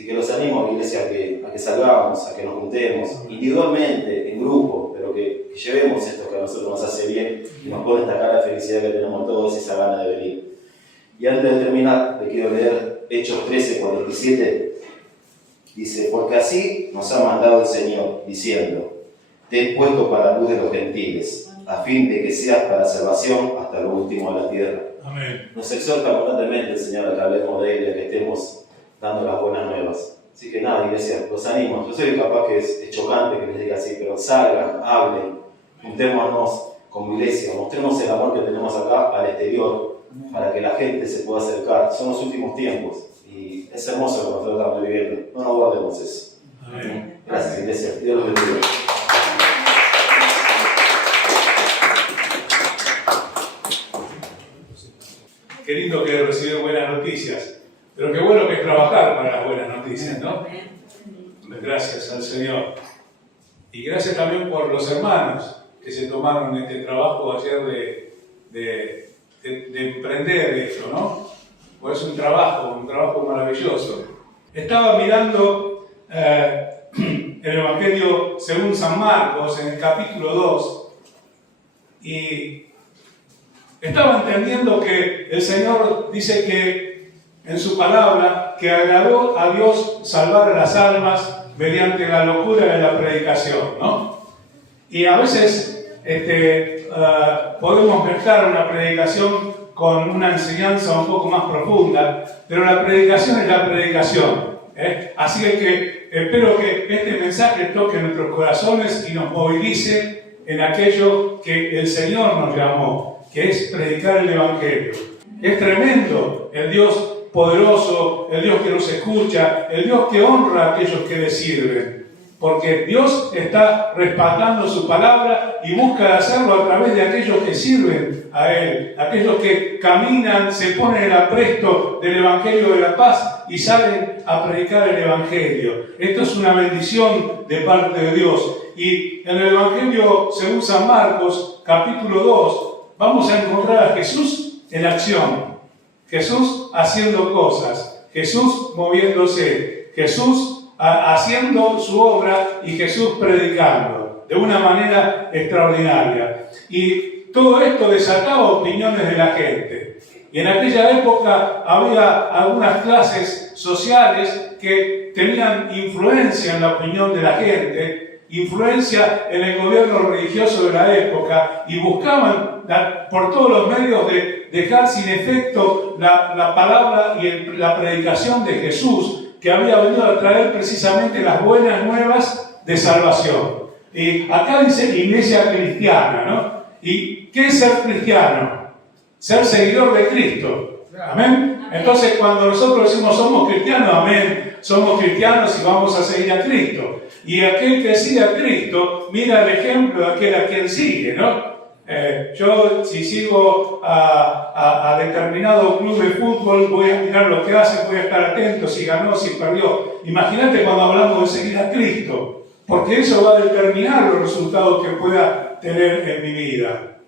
Así que los animo, iglesia, a que salgamos, a que nos juntemos, individualmente, en grupo, pero que llevemos esto que a nosotros nos hace bien y nos pone esta cara de felicidad que tenemos todos y esa gana de venir. Y antes de terminar, le quiero leer Hechos 13:47. Dice, porque así nos ha mandado el Señor, diciendo, te he puesto para luz de los gentiles, a fin de que seas para salvación hasta lo último de la tierra. Amén. Nos exhorta constantemente el Señor a que hablemos de Él y a que estemos dando las buenas nuevas. Así que nada, iglesia, los animo. Yo sé capaz que es chocante que les diga así, pero salgan, hablen, juntémonos como iglesia, mostremos el amor que tenemos acá al exterior, para que la gente se pueda acercar. Son los últimos tiempos y es hermoso lo que nosotros estamos viviendo. No nos guardemos eso. Amén. Gracias, iglesia. Dios los bendiga. Qué lindo que recibir buenas noticias. Pero qué bueno que es trabajar para las buenas noticias, ¿no? Gracias al Señor. Y gracias también por los hermanos que se tomaron este trabajo ayer de emprender esto, ¿no? Pues es un trabajo maravilloso. Estaba mirando el Evangelio según San Marcos en el capítulo 2 y estaba entendiendo que el Señor dice que en su palabra que agradó a Dios salvar a las almas mediante la locura de la predicación, ¿no? Y a veces podemos mezclar una predicación con una enseñanza un poco más profunda, pero la predicación es la predicación, ¿eh? Así que espero que este mensaje toque nuestros corazones y nos movilice en aquello que el Señor nos llamó, que es predicar el Evangelio. Es tremendo el Dios poderoso, el Dios que nos escucha, el Dios que honra a aquellos que le sirven. Porque Dios está respaldando su palabra y busca hacerlo a través de aquellos que sirven a Él, aquellos que caminan, se ponen el apresto del Evangelio de la paz y salen a predicar el Evangelio. Esto es una bendición de parte de Dios. Y en el Evangelio según San Marcos, capítulo 2, vamos a encontrar a Jesús en acción, Jesús haciendo cosas, Jesús moviéndose, Jesús haciendo su obra y Jesús predicando de una manera extraordinaria. Y todo esto desataba opiniones de la gente. Y en aquella época había algunas clases sociales que tenían influencia en la opinión de la gente, influencia en el gobierno religioso de la época y buscaban por todos los medios de dejar sin efecto la palabra y la predicación de Jesús, que había venido a traer precisamente las buenas nuevas de salvación. Y acá dice iglesia cristiana, ¿no? ¿Y qué es ser cristiano? Ser seguidor de Cristo. ¿Amén? Entonces, cuando nosotros decimos somos cristianos, amén, somos cristianos y vamos a seguir a Cristo. Y aquel que sigue a Cristo, mira el ejemplo de aquel a quien sigue, ¿no? Yo, si sigo a determinado club de fútbol, voy a mirar lo que hace, voy a estar atento si ganó, si perdió. Imagínate cuando hablamos de seguir a Cristo, porque eso va a determinar los resultados que pueda tener en mi vida.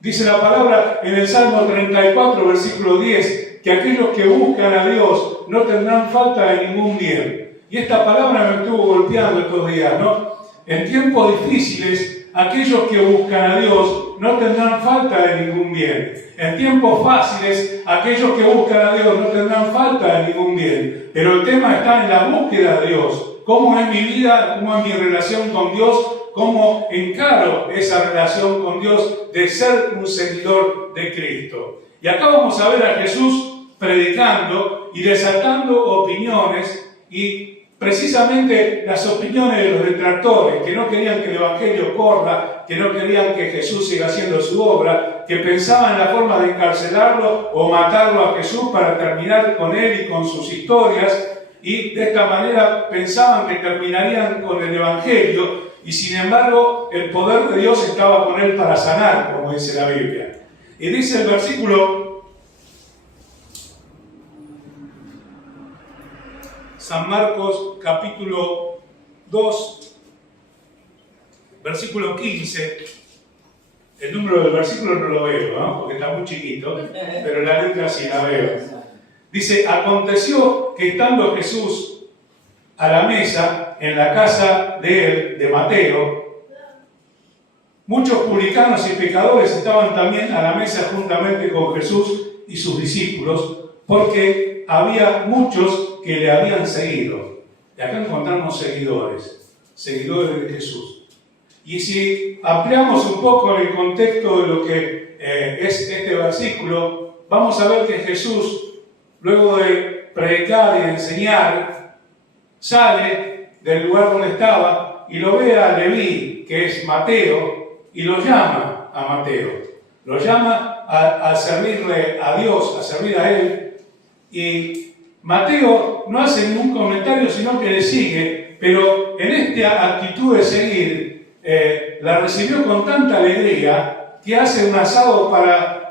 Dice la palabra en el Salmo 34, versículo 10, que aquellos que buscan a Dios no tendrán falta de ningún bien. Y esta palabra me estuvo golpeando estos días, ¿no? En tiempos difíciles, aquellos que buscan a Dios no tendrán falta de ningún bien. En tiempos fáciles, aquellos que buscan a Dios no tendrán falta de ningún bien. Pero el tema está en la búsqueda de Dios. ¿Cómo es mi vida? ¿Cómo es mi relación con Dios? ¿Cómo encaro esa relación con Dios de ser un seguidor de Cristo? Y acá vamos a ver a Jesús predicando y desatando opiniones y precisamente las opiniones de los detractores, que no querían que el Evangelio corra, que no querían que Jesús siga haciendo su obra, que pensaban en la forma de encarcelarlo o matarlo a Jesús para terminar con él y con sus historias, y de esta manera pensaban que terminarían con el Evangelio, y sin embargo el poder de Dios estaba con él para sanar, como dice la Biblia. Y dice el versículo San Marcos capítulo 2, versículo 15, el número del versículo no lo veo, ¿no? Porque está muy chiquito, pero la letra sí la veo. Dice, aconteció que estando Jesús a la mesa en la casa de él, de Mateo. Muchos publicanos y pecadores estaban también a la mesa juntamente con Jesús y sus discípulos, porque había muchos que le habían seguido. Y acá encontramos seguidores de Jesús. Y si ampliamos un poco el contexto de lo que es este versículo, vamos a ver que Jesús, luego de predicar y de enseñar, sale del lugar donde estaba y lo ve a Leví, que es Mateo, y lo llama a Mateo. Lo llama a servirle a Dios, a servir a Él. Y Mateo no hace ningún comentario, sino que le sigue, pero en esta actitud de seguir, la recibió con tanta alegría que hace un asado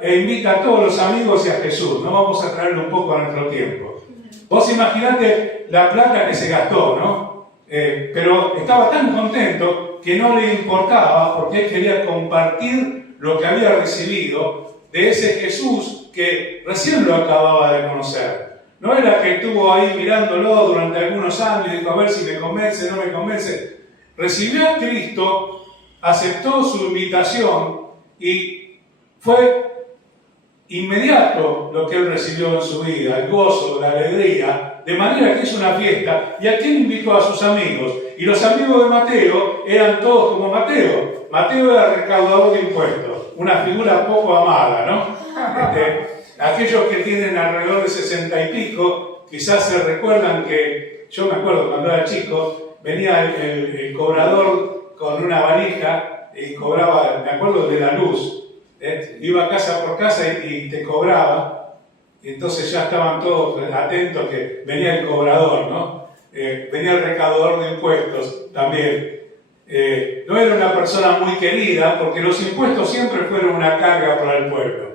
e invita a todos los amigos y a Jesús. No vamos a traerlo un poco a nuestro tiempo. Vos imaginate la plata que se gastó, ¿no? Pero estaba tan contento que no le importaba, porque él quería compartir lo que había recibido de ese Jesús que recién lo acababa de conocer. No era que estuvo ahí mirándolo durante algunos años y dijo, a ver si me convence, no me convence. Recibió a Cristo, aceptó su invitación y fue inmediato lo que él recibió en su vida, el gozo, la alegría, de manera que hizo una fiesta. ¿Y a quién invitó? A sus amigos. Y los amigos de Mateo eran todos como Mateo. Mateo era recaudador de impuestos, una figura poco amada, ¿no? Aquellos que tienen alrededor de 60 y pico, quizás se recuerdan que, yo me acuerdo cuando era chico, venía el cobrador con una valija y cobraba, me acuerdo de la luz, iba casa por casa y te cobraba, y entonces ya estaban todos atentos que venía el cobrador, ¿no? Venía el recaudador de impuestos también. No era una persona muy querida porque los impuestos siempre fueron una carga para el pueblo.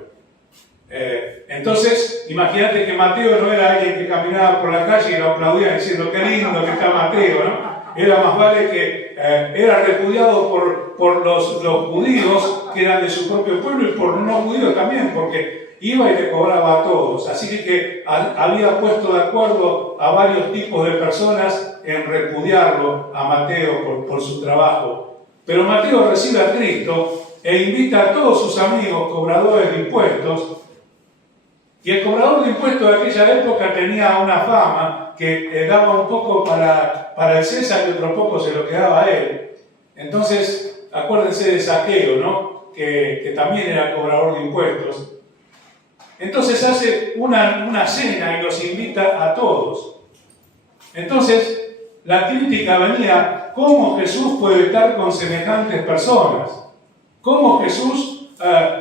Entonces, imagínate que Mateo no era alguien que caminaba por la calle y lo aplaudía diciendo qué lindo que está Mateo, ¿no? Era más vale que era repudiado por los judíos que eran de su propio pueblo y por los no judíos también, porque iba y le cobraba a todos. Así que había puesto de acuerdo a varios tipos de personas en repudiarlo a Mateo por su trabajo. Pero Mateo recibe a Cristo e invita a todos sus amigos cobradores de impuestos. Y el cobrador de impuestos de aquella época tenía una fama que daba un poco para el César y otro poco se lo quedaba a él. Entonces, acuérdense de Zaqueo, ¿no? Que también era cobrador de impuestos. Entonces hace una cena y los invita a todos. Entonces, la crítica venía, ¿cómo Jesús puede estar con semejantes personas? ¿Cómo Jesús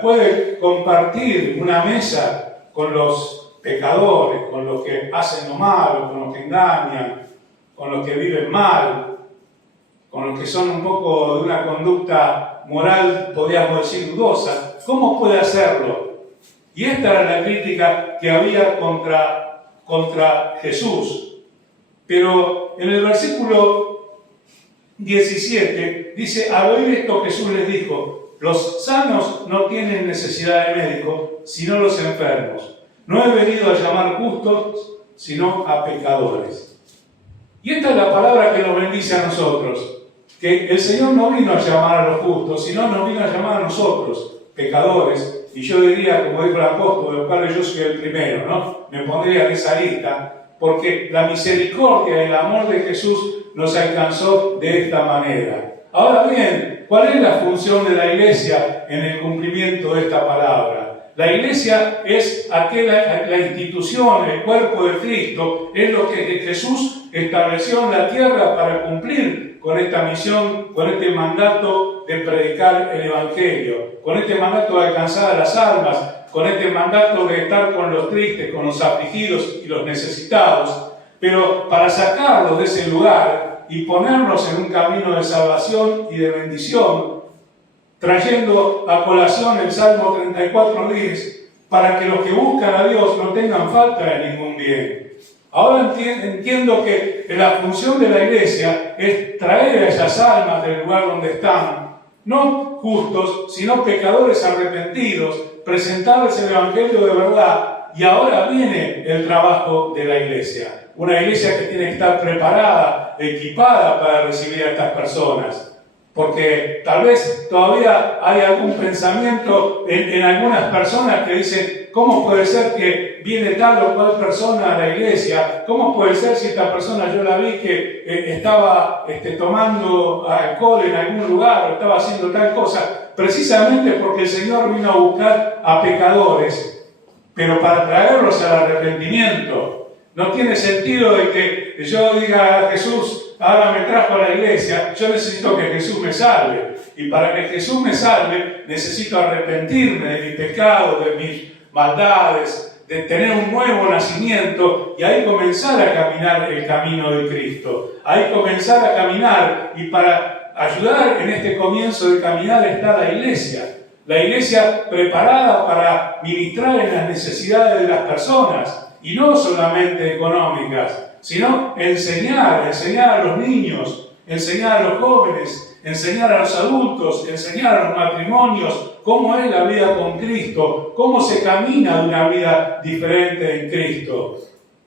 puede compartir una mesa con los pecadores, con los que hacen lo malo, con los que engañan, con los que viven mal, con los que son un poco de una conducta moral, podríamos decir, dudosa? ¿Cómo puede hacerlo? Y esta era la crítica que había contra Jesús. Pero en el versículo 17 dice, al oír esto Jesús les dijo, los sanos no tienen necesidad de médico, sino los enfermos. No he venido a llamar justos, sino a pecadores. Y esta es la palabra que nos bendice a nosotros, que el Señor no vino a llamar a los justos, sino nos vino a llamar a nosotros, pecadores. Y yo diría, como dijo el apóstol, de los cuales yo soy el primero, ¿no? Me pondría en esa lista, porque la misericordia y el amor de Jesús nos alcanzó de esta manera. Ahora bien, ¿cuál es la función de la iglesia en el cumplimiento de esta palabra? La iglesia es la institución, el cuerpo de Cristo, es lo que Jesús estableció en la tierra para cumplir con esta misión, con este mandato de predicar el Evangelio, con este mandato de alcanzar a las almas, con este mandato de estar con los tristes, con los afligidos y los necesitados, pero para sacarlos de ese lugar y ponernos en un camino de salvación y de bendición, trayendo a colación el Salmo 34:10, para que los que buscan a Dios no tengan falta de ningún bien. Ahora entiendo que la función de la iglesia es traer a esas almas del lugar donde están, no justos, sino pecadores arrepentidos, presentarles el Evangelio de verdad, y ahora viene el trabajo de la iglesia. una iglesia que tiene que estar preparada, equipada para recibir a estas personas. Porque tal vez todavía hay algún pensamiento en algunas personas que dicen, ¿cómo puede ser que viene tal o cual persona a la iglesia? ¿Cómo puede ser si esta persona yo la vi que estaba tomando alcohol en algún lugar o estaba haciendo tal cosa? Precisamente porque el Señor vino a buscar a pecadores, pero para traerlos al arrepentimiento. No tiene sentido de que yo diga a Jesús, ahora me trajo a la iglesia, yo necesito que Jesús me salve. Y para que Jesús me salve, necesito arrepentirme de mi pecado, de mis maldades, de tener un nuevo nacimiento y ahí comenzar a caminar el camino de Cristo. Ahí comenzar a caminar, y para ayudar en este comienzo de caminar está la iglesia. La iglesia preparada para ministrar en las necesidades de las personas. Y no solamente económicas, sino enseñar a los niños, enseñar a los jóvenes, enseñar a los adultos, enseñar a los matrimonios cómo es la vida con Cristo, cómo se camina de una vida diferente en Cristo.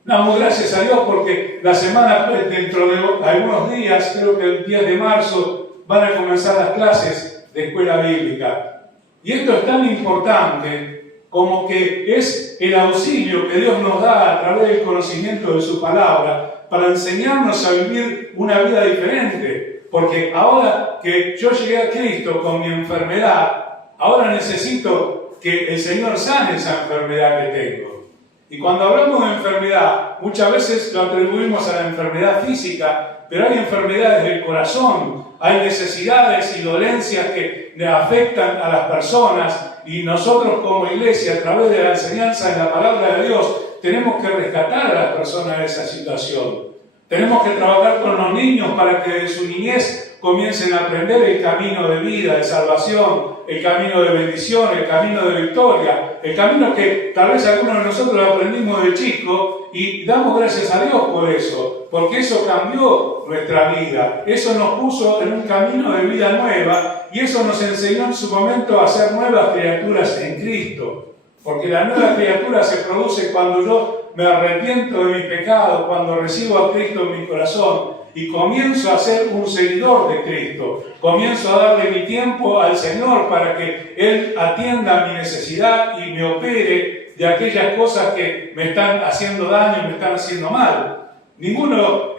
Damos gracias a Dios porque la semana, dentro de algunos días, creo que el 10 de marzo, van a comenzar las clases de escuela bíblica. Y esto es tan importante como que es el auxilio que Dios nos da a través del conocimiento de su palabra para enseñarnos a vivir una vida diferente. Porque ahora que yo llegué a Cristo con mi enfermedad, ahora necesito que el Señor sane esa enfermedad que tengo. Y cuando hablamos de enfermedad, muchas veces lo atribuimos a la enfermedad física, pero hay enfermedades del corazón, hay necesidades y dolencias que afectan a las personas. Y nosotros como iglesia, a través de la enseñanza de la palabra de Dios, tenemos que rescatar a las personas de esa situación. Tenemos que trabajar con los niños para que de su niñez comiencen a aprender el camino de vida, de salvación, el camino de bendición, el camino de victoria, el camino que tal vez algunos de nosotros aprendimos de chico y damos gracias a Dios por eso, porque eso cambió nuestra vida, eso nos puso en un camino de vida nueva y eso nos enseñó en su momento a ser nuevas criaturas en Cristo, porque la nueva criatura se produce cuando yo me arrepiento de mi pecado, cuando recibo a Cristo en mi corazón y comienzo a ser un seguidor de Cristo. Comienzo a darle mi tiempo al Señor para que Él atienda mi necesidad y me opere de aquellas cosas que me están haciendo daño, me están haciendo mal. Ninguno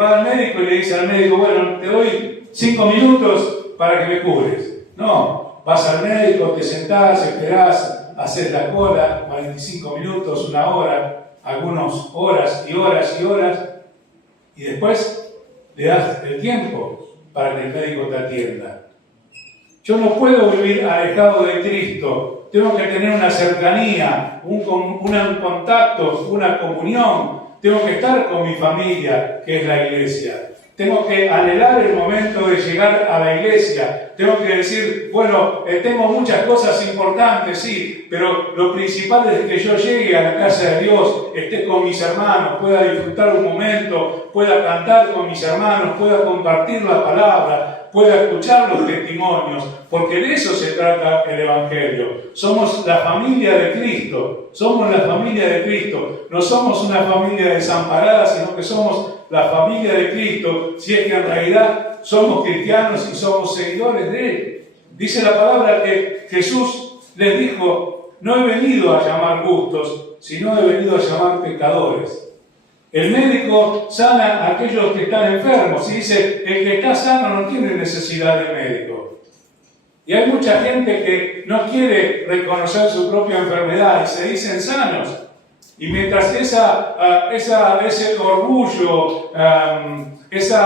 va al médico y le dice al médico, bueno, te doy 5 minutos para que me cures. No, vas al médico, te sentás, esperás, haces la cola, 45 minutos, 1 hora, algunas horas y horas y horas, y después le das el tiempo para que el médico te atienda. Yo no puedo vivir alejado de Cristo, tengo que tener una cercanía, un contacto, una comunión, tengo que estar con mi familia, que es la iglesia. Tengo que anhelar el momento de llegar a la iglesia. Tengo que decir, bueno, tengo muchas cosas importantes, sí, pero lo principal es que yo llegue a la casa de Dios, esté con mis hermanos, pueda disfrutar un momento, pueda cantar con mis hermanos, pueda compartir la palabra, pueda escuchar los testimonios, porque de eso se trata el Evangelio. Somos la familia de Cristo, somos la familia de Cristo. No somos una familia desamparada, sino que somos la familia de Cristo, si es que en realidad somos cristianos y somos seguidores de Él. Dice la palabra que Jesús les dijo, no he venido a llamar justos, sino he venido a llamar pecadores. El médico sana a aquellos que están enfermos y dice, el que está sano no tiene necesidad de médico. Y hay mucha gente que no quiere reconocer su propia enfermedad y se dicen sanos. Y mientras ese orgullo, ese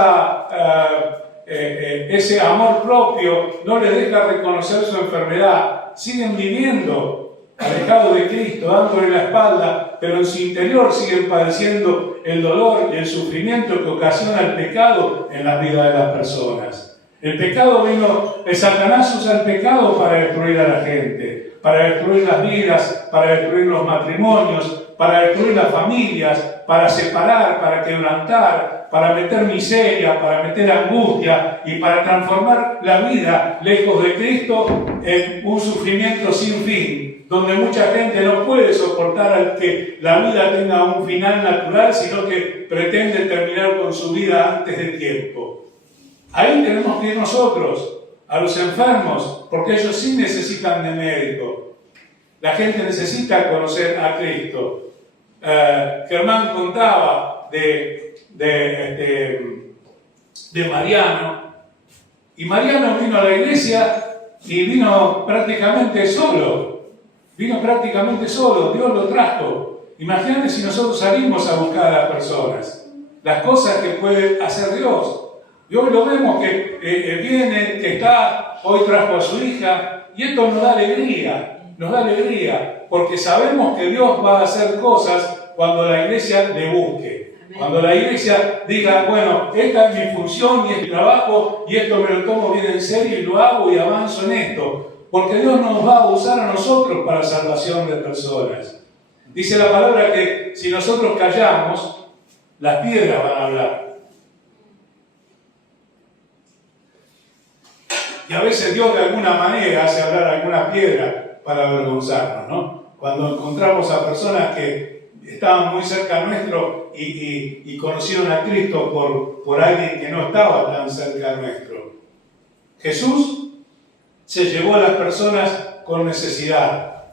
amor propio no les deja reconocer su enfermedad, siguen viviendo alejados de Cristo, dándole la espalda, pero en su interior siguen padeciendo el dolor y el sufrimiento que ocasiona el pecado en la vida de las personas. El pecado Satanás usa el pecado para destruir a la gente, para destruir las vidas, para destruir los matrimonios, para destruir las familias, para separar, para quebrantar, para meter miseria, para meter angustia y para transformar la vida lejos de Cristo en un sufrimiento sin fin, donde mucha gente no puede soportar al que la vida tenga un final natural, sino que pretende terminar con su vida antes de tiempo. Ahí tenemos que ir nosotros, a los enfermos, porque ellos sí necesitan de médico. La gente necesita conocer a Cristo. Germán contaba de Mariano, y Mariano vino a la iglesia y vino prácticamente solo. Dios lo trajo. Imagínate si nosotros salimos a buscar a las personas, las cosas que puede hacer Dios. Y hoy lo vemos que viene, que está, hoy trajo a su hija, y esto nos da alegría, porque sabemos que Dios va a hacer cosas cuando la iglesia le busque. Cuando la iglesia diga, bueno, esta es mi función y es mi trabajo, y esto me lo tomo bien en serio y lo hago y avanzo en esto. Porque Dios nos va a usar a nosotros para salvación de personas. Dice la palabra que si nosotros callamos, las piedras van a hablar. Y a veces Dios de alguna manera hace hablar alguna piedra para avergonzarnos, ¿no? Cuando encontramos a personas que estaban muy cerca nuestro y conocieron a Cristo por alguien que no estaba tan cerca nuestro. Jesús se llevó a las personas con necesidad.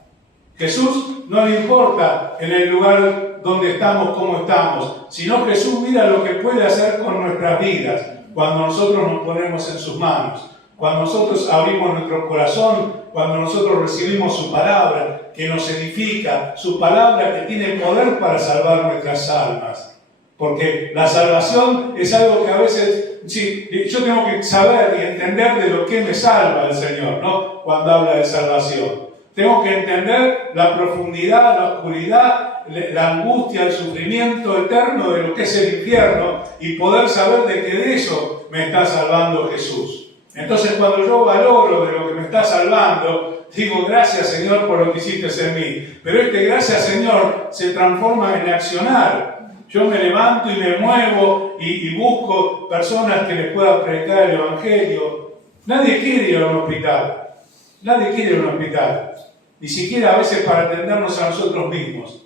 Jesús no le importa en el lugar donde estamos, cómo estamos, sino Jesús mira lo que puede hacer con nuestras vidas cuando nosotros nos ponemos en sus manos, cuando nosotros abrimos nuestro corazón, cuando nosotros recibimos su palabra que nos edifica, su palabra que tiene poder para salvar nuestras almas. Porque la salvación es algo que a veces, sí, yo tengo que saber y entender de lo que me salva el Señor, ¿no? Cuando habla de salvación. Tengo que entender la profundidad, la oscuridad, la angustia, el sufrimiento eterno de lo que es el infierno y poder saber de que de eso me está salvando Jesús. Entonces, cuando yo valoro de lo que me está salvando, digo, gracias Señor por lo que hiciste en mí. Pero gracias Señor se transforma en accionar. Yo me levanto y me muevo y busco personas que les pueda predicar el Evangelio. Nadie quiere ir a un hospital. Ni siquiera a veces para atendernos a nosotros mismos.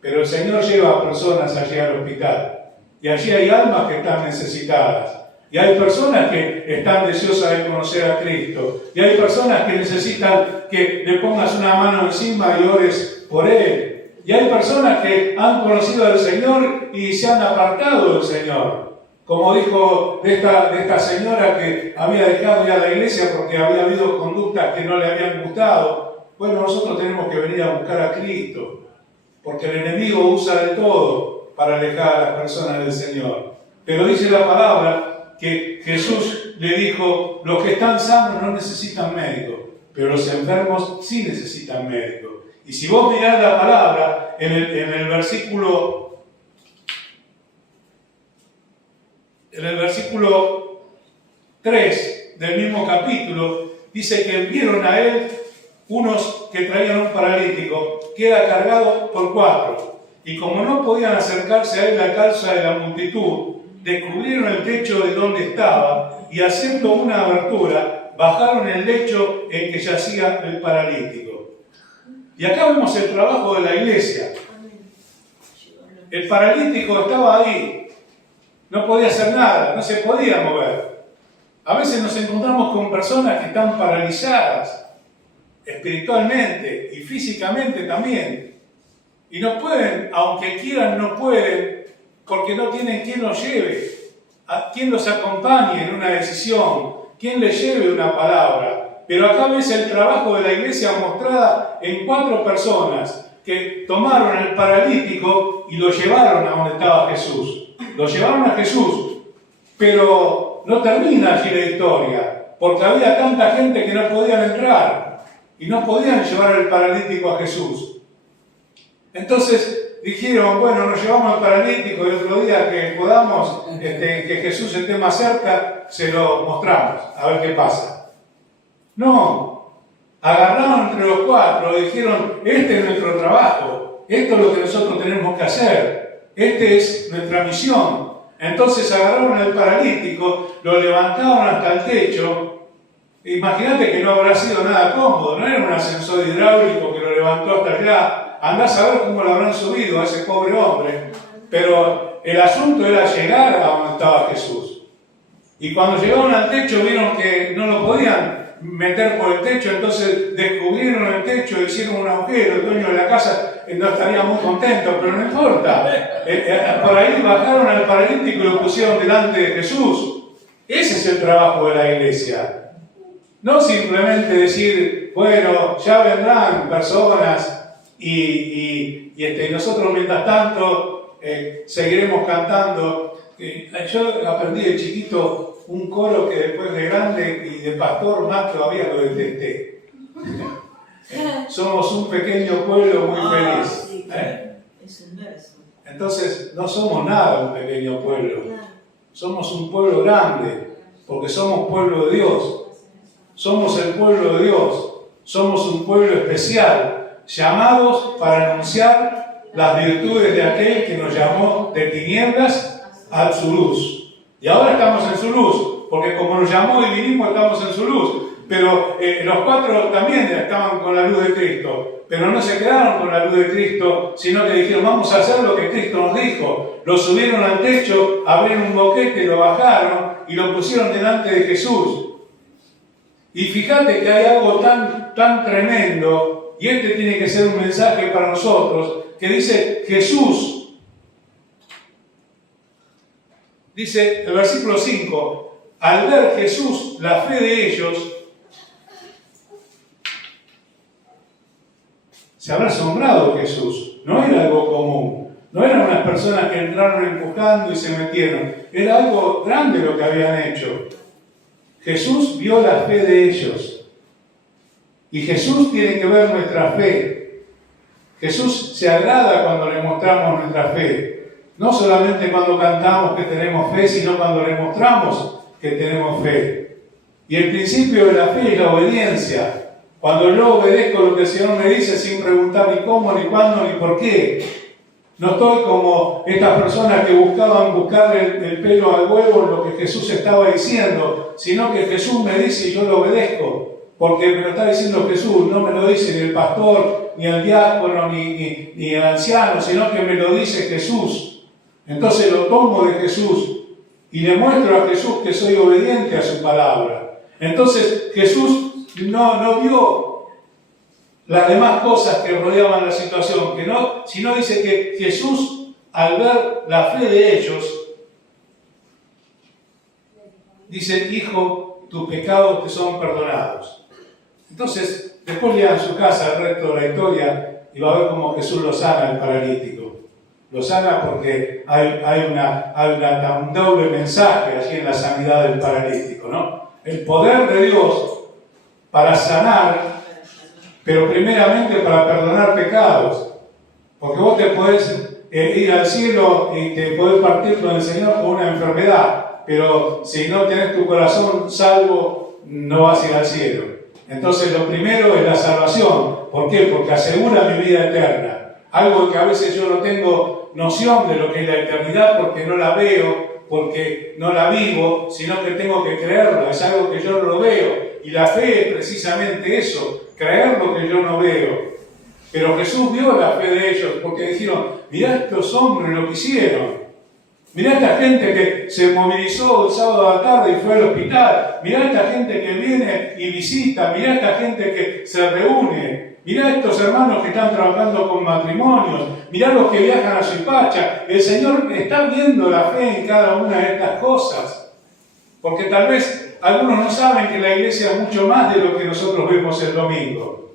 Pero el Señor lleva a personas allí al hospital. Y allí hay almas que están necesitadas. Y hay personas que están deseosas de conocer a Cristo. Y hay personas que necesitan que le pongas una mano encima y ores por Él. Y hay personas que han conocido al Señor y se han apartado del Señor. Como dijo de esta señora que había dejado ya la iglesia porque había habido conductas que no le habían gustado. Bueno, nosotros tenemos que venir a buscar a Cristo. Porque el enemigo usa de todo para alejar a las personas del Señor. Pero dice la palabra que Jesús le dijo, los que están sanos no necesitan médico, pero los enfermos sí necesitan médico. Y si vos mirás la palabra, en el versículo 3 del mismo capítulo, dice que vieron a él unos que traían un paralítico, que era cargado por 4. Y como no podían acercarse a él a causa de la multitud, descubrieron el techo de donde estaba y haciendo una abertura, bajaron el lecho en que yacía el paralítico. Y acá vemos el trabajo de la iglesia. El paralítico estaba ahí, no podía hacer nada, no se podía mover. A veces nos encontramos con personas que están paralizadas, espiritualmente y físicamente también. Y no pueden, aunque quieran, no pueden, porque no tienen quien los lleve, quien los acompañe en una decisión, quien les lleve una palabra. Pero acá ves el trabajo de la iglesia mostrada en 4 personas que tomaron al paralítico y lo llevaron a donde estaba Jesús. Lo llevaron a Jesús, pero no termina allí la historia, porque había tanta gente que no podían entrar y no podían llevar al paralítico a Jesús. Entonces dijeron, bueno, nos llevamos al paralítico y otro día que podamos, que Jesús esté más cerca, se lo mostramos, a ver qué pasa. No, agarraron entre los 4 y dijeron, este es nuestro trabajo, esto es lo que nosotros tenemos que hacer, esta es nuestra misión. Entonces agarraron al paralítico, lo levantaron hasta el techo. Imagínate que no habrá sido nada cómodo, no era un ascensor hidráulico que lo levantó hasta allá. Andá a saber cómo lo habrán subido a ese pobre hombre. Pero el asunto era llegar a donde estaba Jesús. Y cuando llegaron al techo vieron que no lo podían meter por el techo, entonces descubrieron el techo, hicieron un agujero. El dueño de la casa no estaría muy contento, pero no importa. Por ahí bajaron al paralítico y lo pusieron delante de Jesús. Ese es el trabajo de la iglesia. No simplemente decir, bueno, ya vendrán personas y nosotros mientras tanto seguiremos cantando. Yo aprendí de chiquito un coro que después de grande y de pastor más todavía lo detesté. Somos un pequeño pueblo muy feliz. Sí, es un verso. Entonces no somos nada un pequeño pueblo. Somos un pueblo grande porque somos pueblo de Dios. Somos el pueblo de Dios. Somos un pueblo especial, llamados para anunciar las virtudes de aquel que nos llamó de tinieblas a su luz. Y ahora estamos en su luz, porque como nos llamó y vinimos, estamos en su luz. Pero los cuatro también estaban con la luz de Cristo, pero no se quedaron con la luz de Cristo, sino que dijeron, vamos a hacer lo que Cristo nos dijo. Lo subieron al techo, abrieron un boquete, lo bajaron y lo pusieron delante de Jesús. Y fíjate que hay algo tan tremendo, y este tiene que ser un mensaje para nosotros, que dice Jesús. Dice el versículo 5, al ver Jesús la fe de ellos, se habrá asombrado Jesús. No era algo común, no eran unas personas que entraron empujando y se metieron, era algo grande lo que habían hecho. Jesús vio la fe de ellos y Jesús tiene que ver nuestra fe. Jesús se agrada cuando le mostramos nuestra fe. No solamente cuando cantamos que tenemos fe, sino cuando le mostramos que tenemos fe. Y el principio de la fe es la obediencia. Cuando yo obedezco lo que el Señor me dice sin preguntar ni cómo, ni cuándo, ni por qué. No estoy como estas personas que buscaban buscarle el pelo al huevo en lo que Jesús estaba diciendo, sino que Jesús me dice y yo lo obedezco. Porque me lo está diciendo Jesús, no me lo dice ni el pastor, ni el diácono, ni el anciano, sino que me lo dice Jesús. Entonces lo tomo de Jesús y le muestro a Jesús que soy obediente a su palabra. Entonces Jesús no vio las demás cosas que rodeaban la situación, sino dice que Jesús, al ver la fe de ellos, dice, hijo, tus pecados te son perdonados. Entonces, después lean en su casa el resto de la historia y va a ver cómo Jesús lo sana al paralítico. Lo sana porque hay un doble mensaje allí en la sanidad del paralítico, ¿no? El poder de Dios para sanar, pero primeramente para perdonar pecados. Porque vos te podés ir al cielo y te podés partir con el Señor con una enfermedad, pero si no tenés tu corazón salvo, no vas a ir al cielo. Entonces lo primero es la salvación. ¿Por qué? Porque asegura mi vida eterna. Algo que a veces yo no tengo noción de lo que es la eternidad porque no la veo, porque no la vivo, sino que tengo que creerla. Es algo que yo no lo veo. Y la fe es precisamente eso, creer lo que yo no veo. Pero Jesús vio la fe de ellos porque dijeron, mirá estos hombres lo que hicieron. Mirá esta gente que se movilizó el sábado a la tarde y fue al hospital. Mirá esta gente que viene y visita. Mirá esta gente que se reúne. Mirá estos hermanos que están trabajando con matrimonios. Mirá los que viajan a Suipacha. El Señor está viendo la fe en cada una de estas cosas. Porque tal vez algunos no saben que la iglesia es mucho más de lo que nosotros vemos el domingo.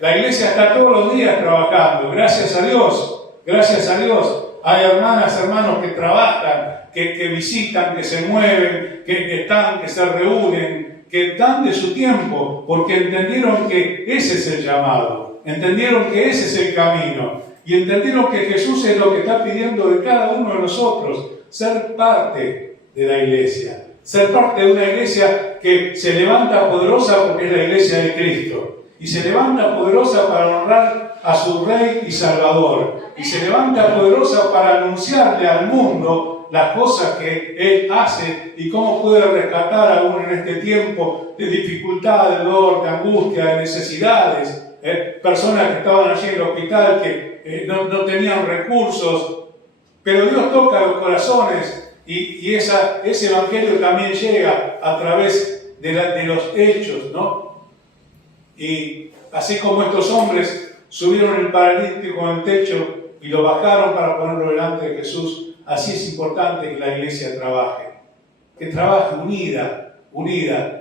La iglesia está todos los días trabajando. Gracias a Dios. Gracias a Dios. Hay hermanos que trabajan, que visitan, que se mueven, que están, que se reúnen, que dan de su tiempo, porque entendieron que ese es el llamado, entendieron que ese es el camino, y entendieron que Jesús es lo que está pidiendo de cada uno de nosotros, ser parte de la iglesia, ser parte de una iglesia que se levanta poderosa porque es la iglesia de Cristo, y se levanta poderosa para honrar a su Rey y Salvador, y se levanta poderosa para anunciarle al mundo las cosas que Él hace y cómo puede rescatar aún en este tiempo de dificultad, de dolor, de angustia, de necesidades. personas que estaban allí en el hospital que no tenían recursos, pero Dios toca los corazones y ese evangelio también llega a través de los hechos, ¿no? Y así como estos hombres subieron el paralítico en el techo y lo bajaron para ponerlo delante de Jesús, así es importante que la iglesia trabaje, que trabaje unida.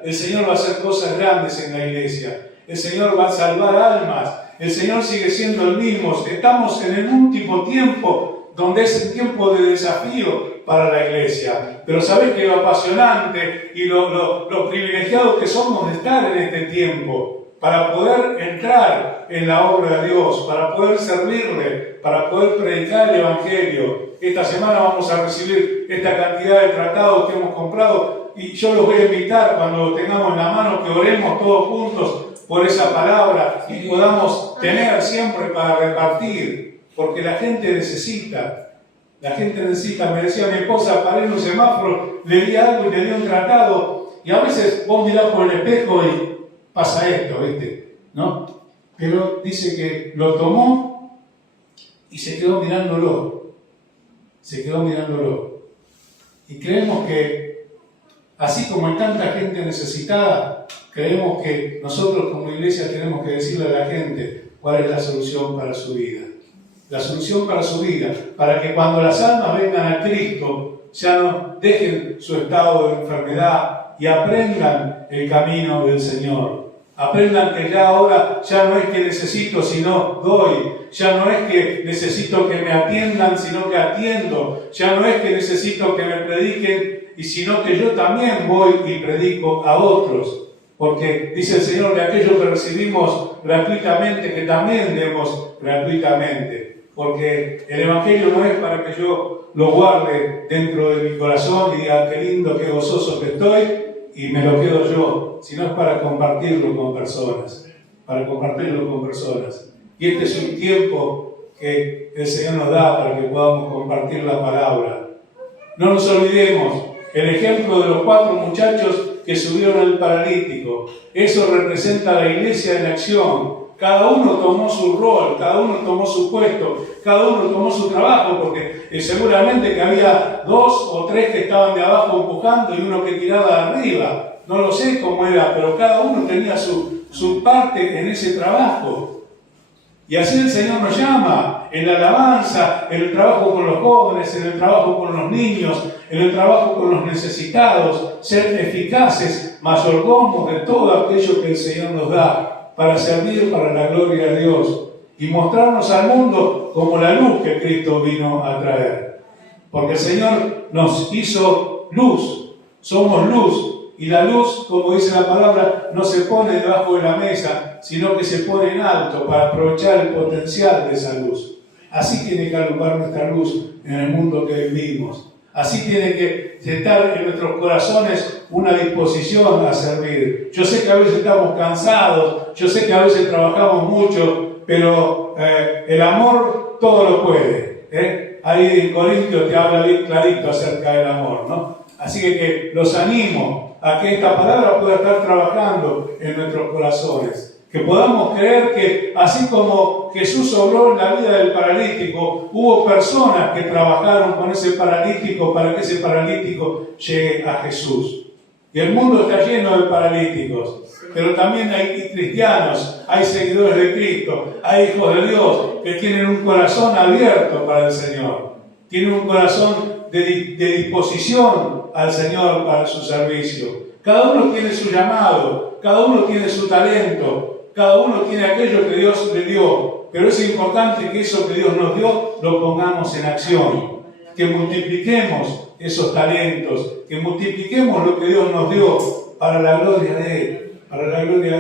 El Señor va a hacer cosas grandes en la iglesia. El Señor va a salvar almas. El Señor sigue siendo el mismo. Estamos en el último tiempo, donde es el tiempo de desafío para la iglesia. Pero sabés que lo apasionante y lo privilegiados que somos de estar en este tiempo, para poder entrar en la obra de Dios, para poder servirle, para poder predicar el Evangelio. Esta semana vamos a recibir esta cantidad de tratados que hemos comprado y yo los voy a invitar cuando tengamos en la mano que oremos todos juntos por esa palabra y podamos tener siempre para repartir, porque la gente necesita. La gente necesita. Me decía mi esposa, paré en un semáforo, le di algo y le di un tratado y a veces vos mirás por el espejo y pasa esto, ¿viste? ¿No? Pero dice que lo tomó y se quedó mirándolo. Y creemos que, así como hay tanta gente necesitada, creemos que nosotros como iglesia tenemos que decirle a la gente cuál es la solución para su vida. La solución para su vida, para que cuando las almas vengan a Cristo, ya no dejen su estado de enfermedad y aprendan el camino del Señor. Aprendan que ya ahora ya no es que necesito, sino doy. Ya no es que necesito que me atiendan, sino que atiendo. Ya no es que necesito que me prediquen, sino que yo también voy y predico a otros. Porque dice el Señor, de aquello que recibimos gratuitamente, que también demos gratuitamente. Porque el Evangelio no es para que yo lo guarde dentro de mi corazón y diga, qué lindo, qué gozoso que estoy, y me lo quedo yo, sino es para compartirlo con personas. Y este es un tiempo que el Señor nos da para que podamos compartir la palabra. No nos olvidemos el ejemplo de los 4 muchachos que subieron al paralítico. Eso representa a la iglesia en acción. Cada uno tomó su rol, cada uno tomó su puesto, cada uno tomó su trabajo, porque seguramente que había 2 o 3 que estaban de abajo empujando y uno que tiraba de arriba. No lo sé cómo era, pero cada uno tenía su parte en ese trabajo. Y así el Señor nos llama, en la alabanza, en el trabajo con los jóvenes, en el trabajo con los niños, en el trabajo con los necesitados, ser eficaces, mayordomos de todo aquello que el Señor nos da, para servir para la gloria de Dios y mostrarnos al mundo como la luz que Cristo vino a traer. Porque el Señor nos hizo luz, somos luz, y la luz, como dice la palabra, no se pone debajo de la mesa, sino que se pone en alto para aprovechar el potencial de esa luz. Así tiene que alumbrar nuestra luz en el mundo que vivimos. Así tiene que estar en nuestros corazones una disposición a servir. Yo sé que a veces estamos cansados, yo sé que a veces trabajamos mucho, pero el amor todo lo puede. Ahí en Corintios te habla bien clarito acerca del amor, ¿no? Así que los animo a que esta palabra pueda estar trabajando en nuestros corazones. Que podamos creer que así como Jesús obró en la vida del paralítico, hubo personas que trabajaron con ese paralítico para que ese paralítico llegue a Jesús. Y el mundo está lleno de paralíticos, pero también hay cristianos, hay seguidores de Cristo, hay hijos de Dios que tienen un corazón abierto para el Señor, tienen un corazón de disposición al Señor para su servicio. Cada uno tiene su llamado, cada uno tiene su talento, cada uno tiene aquello que Dios le dio, pero es importante que eso que Dios nos dio lo pongamos en acción, que multipliquemos esos talentos, que multipliquemos lo que Dios nos dio para la gloria de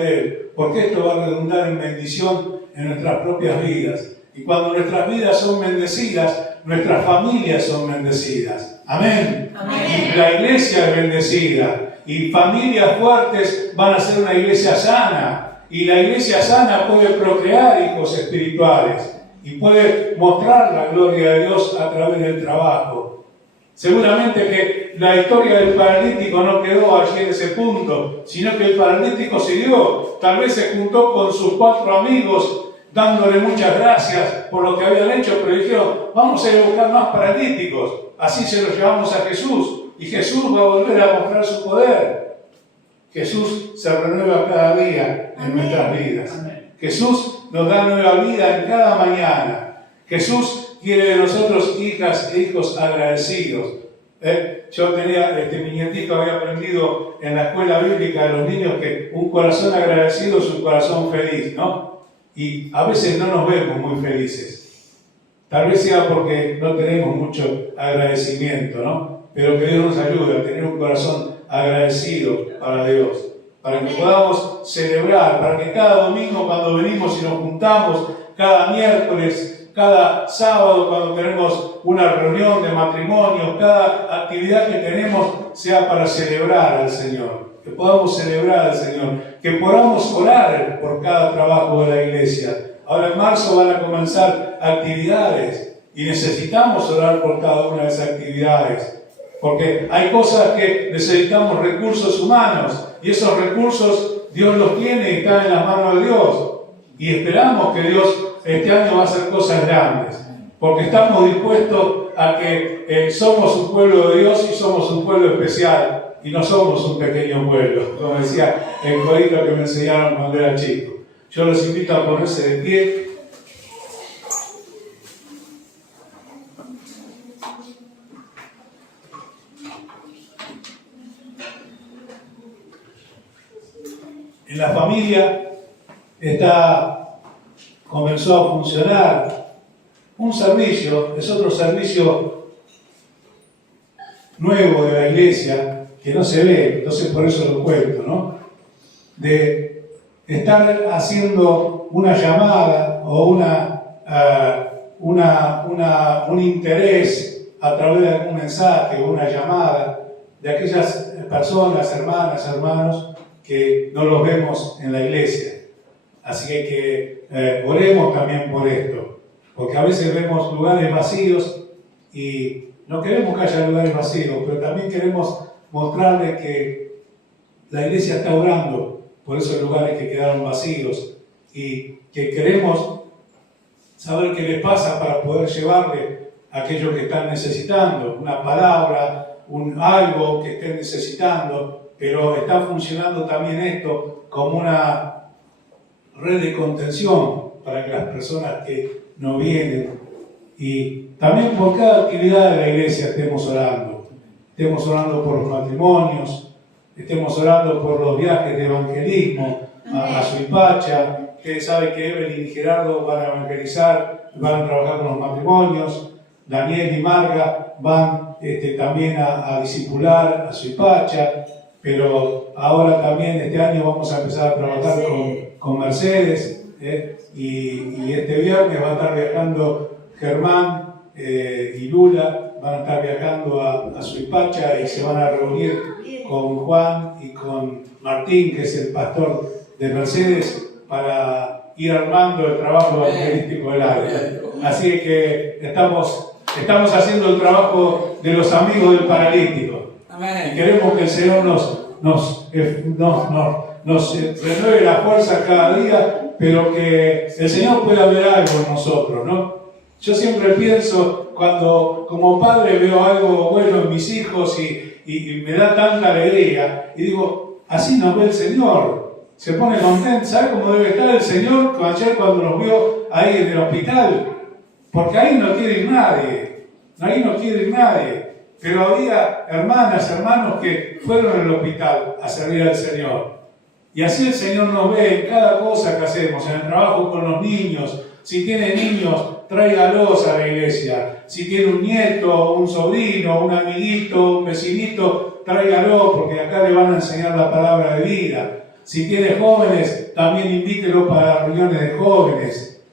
Él, porque esto va a redundar en bendición en nuestras propias vidas. Y cuando nuestras vidas son bendecidas, nuestras familias son bendecidas. Amén. Amén. Y la iglesia es bendecida. Y familias fuertes van a ser una iglesia sana. Y la iglesia sana puede procrear hijos espirituales. Y puede mostrar la gloria de Dios a través del trabajo. Seguramente que la historia del paralítico no quedó allí en ese punto, sino que el paralítico siguió. Tal vez se juntó con sus 4 amigos dándole muchas gracias por lo que habían hecho, pero dijeron, vamos a ir a buscar más paralíticos. Así se los llevamos a Jesús y Jesús va a volver a mostrar su poder. Jesús se renueva cada día en nuestras vidas. Amén. Jesús nos da nueva vida en cada mañana. Jesús quiere de nosotros hijas e hijos agradecidos. Yo tenía, mi nietito había aprendido en la escuela bíblica de los niños que un corazón agradecido es un corazón feliz, ¿no? Y a veces no nos vemos muy felices. Tal vez sea porque no tenemos mucho agradecimiento, ¿no? Pero que Dios nos ayude a tener un corazón agradecido para Dios, para que podamos celebrar, para que cada domingo cuando venimos y nos juntamos, cada miércoles, cada sábado cuando tenemos una reunión de matrimonio, cada actividad que tenemos sea para celebrar al Señor, que podamos celebrar al Señor, que podamos orar por cada trabajo de la iglesia. Ahora en marzo van a comenzar actividades y necesitamos orar por cada una de esas actividades. Porque hay cosas que necesitamos recursos humanos y esos recursos Dios los tiene y están en las manos de Dios. Y esperamos que Dios este año va a hacer cosas grandes. Porque estamos dispuestos a que somos un pueblo de Dios y somos un pueblo especial y no somos un pequeño pueblo. Como decía el corito que me enseñaron cuando era chico. Yo los invito a ponerse de pie. En la familia comenzó a funcionar un servicio, es otro servicio nuevo de la iglesia, que no se ve, entonces por eso lo cuento, ¿no? De estar haciendo una llamada o un interés a través de algún mensaje o una llamada de aquellas personas, hermanas, hermanos, que no los vemos en la iglesia. Así que oremos también por esto, porque a veces vemos lugares vacíos y no queremos que haya lugares vacíos, pero también queremos mostrarles que la iglesia está orando por esos lugares que quedaron vacíos y que queremos saber qué les pasa para poder llevarle a aquellos que están necesitando una palabra, algo que estén necesitando. Pero está funcionando también esto como una red de contención para que las personas que no vienen y también por cada actividad de la iglesia estemos orando. Estemos orando por los matrimonios, estemos orando por los viajes de evangelismo a Suipacha. Ustedes saben que Evelyn y Gerardo van a evangelizar, van a trabajar con los matrimonios. Daniel y Marga van también a discipular a Suipacha. Pero ahora también este año vamos a empezar a trabajar con Mercedes y este viernes va a estar viajando Germán y Lula, van a estar viajando a Suipacha y se van a reunir con Juan y con Martín, que es el pastor de Mercedes, para ir armando el trabajo evangelístico del área. Así que estamos haciendo el trabajo de los amigos del paralítico. Y queremos que el Señor nos renueve la fuerza cada día, pero que el Señor pueda ver algo en nosotros, ¿no? Yo siempre pienso, cuando como padre veo algo bueno en mis hijos y me da tanta alegría, y digo, así nos ve el Señor, se pone contento. ¿Sabe cómo debe estar el Señor ayer cuando nos vio ahí en el hospital? Porque ahí no quiere ir nadie. Pero había hermanas, hermanos que fueron al hospital a servir al Señor. Y así el Señor nos ve en cada cosa que hacemos, en el trabajo con los niños. Si tiene niños, tráigalos a la iglesia. Si tiene un nieto, un sobrino, un amiguito, un vecinito, tráigalo, porque acá le van a enseñar la palabra de vida. Si tiene jóvenes, también invítelo para reuniones de jóvenes.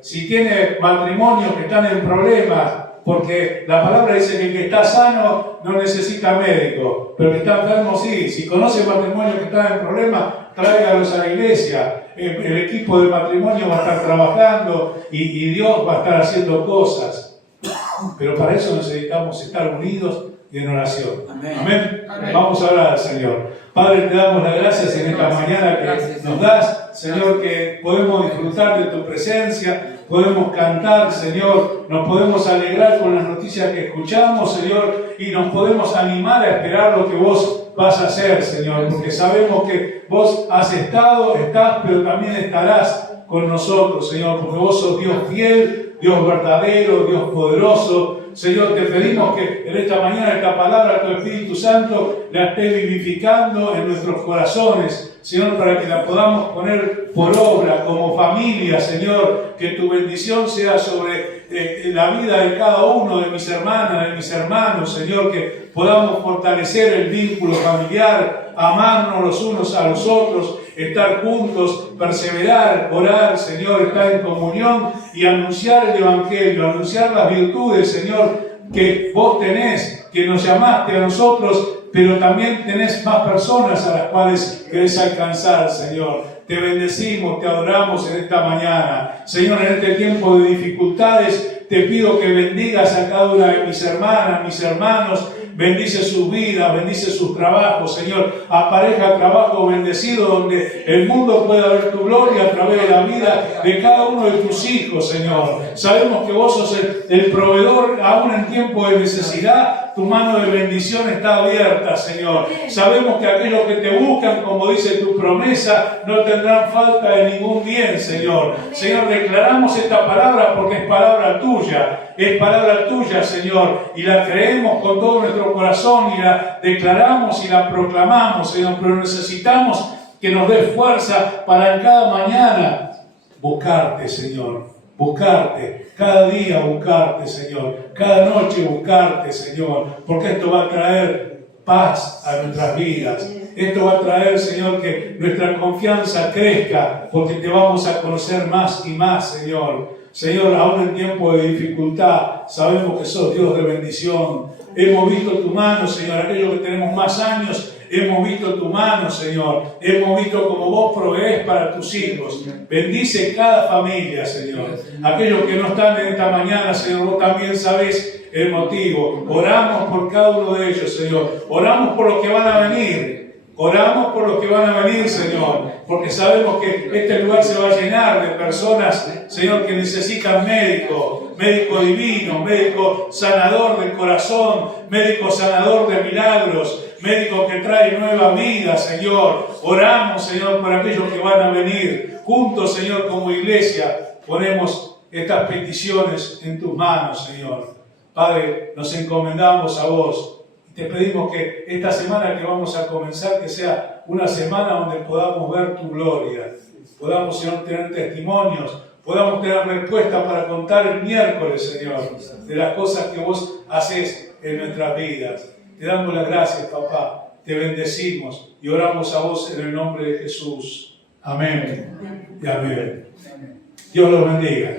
Si tiene matrimonios que están en problemas, porque la palabra dice que el que está sano no necesita médico, pero el que está enfermo sí. Si conoce matrimonios que están en problemas, tráigalos a la iglesia. El equipo de matrimonio va a estar trabajando y Dios va a estar haciendo cosas. Pero para eso necesitamos estar unidos y en oración. Amén. Amén. Amén. Vamos a orar al Señor. Padre, te damos las gracias en esta mañana que nos das, Señor, que podemos disfrutar de tu presencia, podemos cantar, Señor, nos podemos alegrar con las noticias que escuchamos, Señor, y nos podemos animar a esperar lo que vos vas a hacer, Señor, porque sabemos que vos has estado, estás, pero también estarás con nosotros, Señor, porque vos sos Dios fiel, Dios verdadero, Dios poderoso. Señor, te pedimos que en esta mañana esta palabra, tu Espíritu Santo, la esté vivificando en nuestros corazones, Señor, para que la podamos poner por obra como familia, Señor, que tu bendición sea sobre la vida de cada uno de mis hermanas, de mis hermanos, Señor, que podamos fortalecer el vínculo familiar, amarnos los unos a los otros, estar juntos, perseverar, orar, Señor, estar en comunión y anunciar el Evangelio, anunciar las virtudes, Señor, que vos tenés, que nos llamaste a nosotros, pero también tenés más personas a las cuales querés alcanzar, Señor. Te bendecimos, te adoramos en esta mañana. Señor, en este tiempo de dificultades, te pido que bendigas a cada una de mis hermanas, mis hermanos. Bendice sus vidas, bendice sus trabajos, Señor. Apareja trabajo bendecido donde el mundo pueda ver tu gloria a través de la vida de cada uno de tus hijos, Señor. Sabemos que vos sos el proveedor, aún en tiempo de necesidad. Tu mano de bendición está abierta, Señor. Sabemos que aquellos que te buscan, como dice tu promesa, no tendrán falta de ningún bien, Señor. Señor, declaramos esta palabra porque es palabra tuya. Es palabra tuya, Señor, y la creemos con todo nuestro corazón y la declaramos y la proclamamos, Señor, pero necesitamos que nos des fuerza para en cada mañana buscarte, Señor, buscarte, cada día buscarte, Señor, cada noche buscarte, Señor, porque esto va a traer paz a nuestras vidas. Esto va a traer, Señor, que nuestra confianza crezca, porque te vamos a conocer más y más, Señor. Señor, aún en tiempo de dificultad, sabemos que sos Dios de bendición. Hemos visto tu mano, Señor. Aquellos que tenemos más años, hemos visto tu mano, Señor. Hemos visto cómo vos proveés para tus hijos. Bendice cada familia, Señor. Aquellos que no están en esta mañana, Señor, vos también sabés el motivo. Oramos por cada uno de ellos, Señor. Oramos por los que van a venir. Oramos por los que van a venir, Señor, porque sabemos que este lugar se va a llenar de personas, Señor, que necesitan médico divino, médico sanador del corazón, médico sanador de milagros, médico que trae nueva vida, Señor. Oramos, Señor, por aquellos que van a venir. Juntos, Señor, como iglesia, ponemos estas peticiones en tus manos, Señor. Padre, nos encomendamos a vos. Te pedimos que esta semana que vamos a comenzar, que sea una semana donde podamos ver tu gloria, podamos, Señor, tener testimonios, podamos tener respuesta para contar el miércoles, Señor, de las cosas que vos haces en nuestras vidas. Te damos las gracias, papá, te bendecimos y oramos a vos en el nombre de Jesús. Amén y amén. Dios los bendiga.